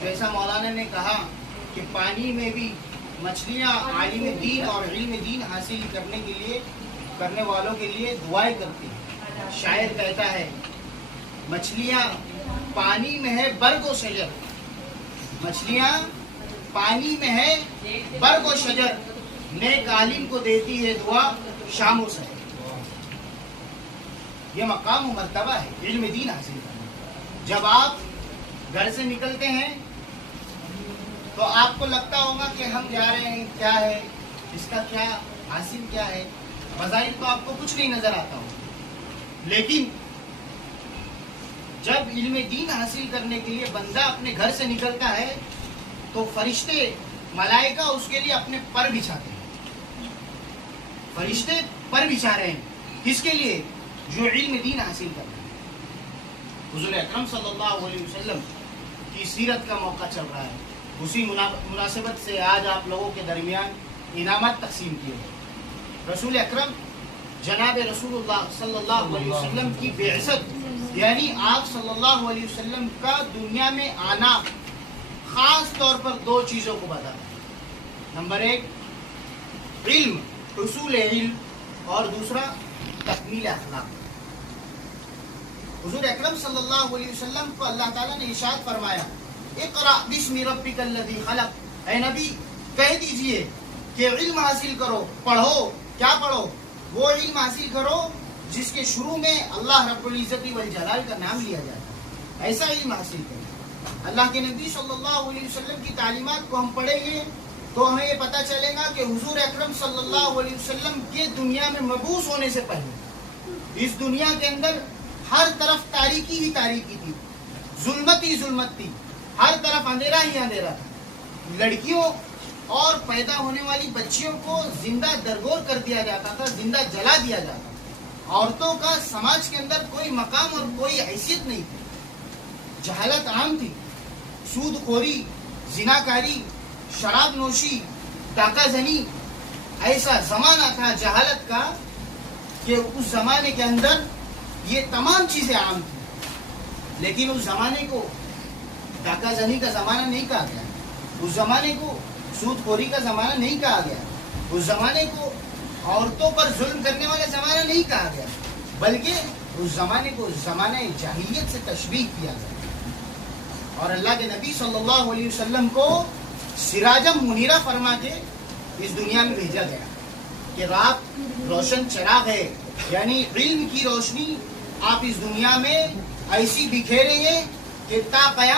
جیسا مولانا نے کہا کہ پانی میں بھی مچھلیاں عالم دین اور علم دین حاصل کرنے والوں کے لیے دعائیں کرتی ہیں. شاعر کہتا ہے مچھلیاں پانی میں ہے برگ و شجر، مچھلیاں پانی میں ہے برگ و شجر، نیک عالم کو دیتی ہے دعا شام و سحر. یہ مقام و مرتبہ ہے علم دین حاصل کرنا. جب آپ گھر سے نکلتے ہیں تو آپ کو لگتا ہوگا کہ ہم جا رہے ہیں، کیا ہے اس کا کیا حاصل کیا ہے. بظاہر تو آپ کو کچھ نہیں نظر آتا ہو، لیکن جب علم دین حاصل کرنے کے لیے بندہ اپنے گھر سے نکلتا ہے تو فرشتے ملائکہ اس کے لیے اپنے پر بچھاتے ہیں. فرشتے پر بچھا رہے ہیں کس کے لیے؟ جو علم دین حاصل کر رہے ہیں. حضور اکرم صلی اللہ علیہ وسلم کی سیرت کا موقع چل رہا ہے، اسی مناسبت سے آج آپ لوگوں کے درمیان انعامات تقسیم کیے ہیں. رسول اکرم جناب رسول اللہ صلی اللہ علیہ وسلم کی بعثت یعنی آپ صلی اللہ علیہ وسلم کا دنیا میں آنا خاص طور پر دو چیزوں کو بتاتا ہے. نمبر ایک علم، حصول علم، اور دوسرا تکمیل اخلاق. حضور اکرم صلی اللہ علیہ وسلم کو اللہ تعالیٰ نے ارشاد فرمایا اقرأ بسم ربک الذی خلق. اے نبی کہہ دیجئے کہ علم حاصل کرو، پڑھو. کیا پڑھو؟ وہ علم حاصل کرو جس کے شروع میں اللہ رب العزت والجلال کا نام لیا جاتا ہے. ایسا علم حاصل کرو. اللہ کے نبی صلی اللہ علیہ وسلم کی تعلیمات کو ہم پڑھیں گے تو ہمیں یہ پتہ چلے گا کہ حضور اکرم صلی اللہ علیہ وسلم کے دنیا میں مبعوث ہونے سے پہلے اس دنیا کے اندر ہر طرف تاریکی ہی تاریکی تھی، ظلمت ہی ظلمت تھی، ہر طرف اندھیرا ہی اندھیرا تھا. لڑکیوں اور پیدا ہونے والی بچیوں کو زندہ درگور کر دیا جاتا تھا، زندہ جلا دیا جاتا تھا. عورتوں کا سماج کے اندر کوئی مقام اور کوئی حیثیت نہیں تھی. جہالت عام تھی. سود خوری، زناکاری، شراب نوشی، ڈاکہ زنی، ایسا زمانہ تھا جہالت کا کہ اس زمانے کے اندر یہ تمام چیزیں عام تھیں. لیکن اس زمانے کو ڈاکہ زنی کا زمانہ نہیں کہا گیا، اس زمانے کو سود خوری کا زمانہ نہیں کہا گیا، اس زمانے کو عورتوں پر ظلم کرنے والا زمانہ نہیں کہا گیا، بلکہ اس زمانے کو زمانہ جاہلیت سے تشبیہ کیا گیا. اور اللہ کے نبی صلی اللہ علیہ وسلم کو سراجم منیرہ فرما کے اس دنیا میں بھیجا گیا کہ رات روشن چراغ ہے، یعنی علم کی روشنی آپ اس دنیا میں ایسی بکھیریں گے کہ تا قیامت